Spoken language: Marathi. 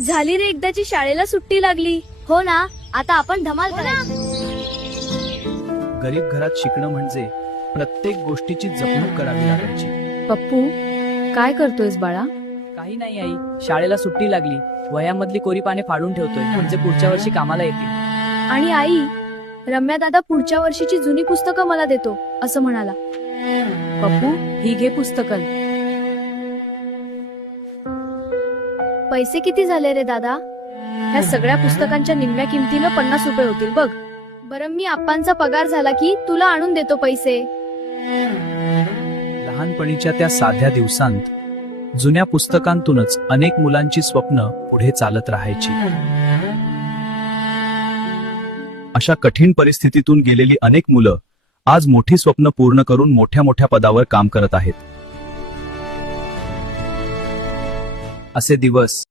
झाली रे एकदाची शाळेला सुट्टी लागली. हो ना, आता आपण धमाल करायची. गरीब घरात शिकणं म्हणजे प्रत्येक गोष्टीची जपणूक करावी लागायची. पप्पू, काय करतोयस बाळा? काही नाही आई, शाळेला सुट्टी लागली. वह्यामधली कोरी पाने फाडून ठेवतोय, म्हणजे पुढच्या वर्षी कामाला येतील. आणि आई, रम्या दादा पुढच्या वर्षीची जुनी पुस्तकं मला देतो असं म्हणाला. पप्पू, ही घे पुस्तकं. पैसे किती झाले रे दादा? ह्या सगळ्या पुस्तकांच्या निम्म्या किमतीनं 50 रुपये होतील बघ. बरं, मी आप्पांचा पगार झाला की तुला आणून देतो पैसे. लहानपणीच्या त्या साध्या दिवसांत जुन्या पुस्तकांतूनच अनेक मुलांची स्वप्न पुढे चालत राहायची. अशा कठीण परिस्थितीतून गेलेली अनेक मुलं आज मोठी स्वप्न पूर्ण करून मोठ्या मोठ्या पदावर काम करत आहेत. असे दिवस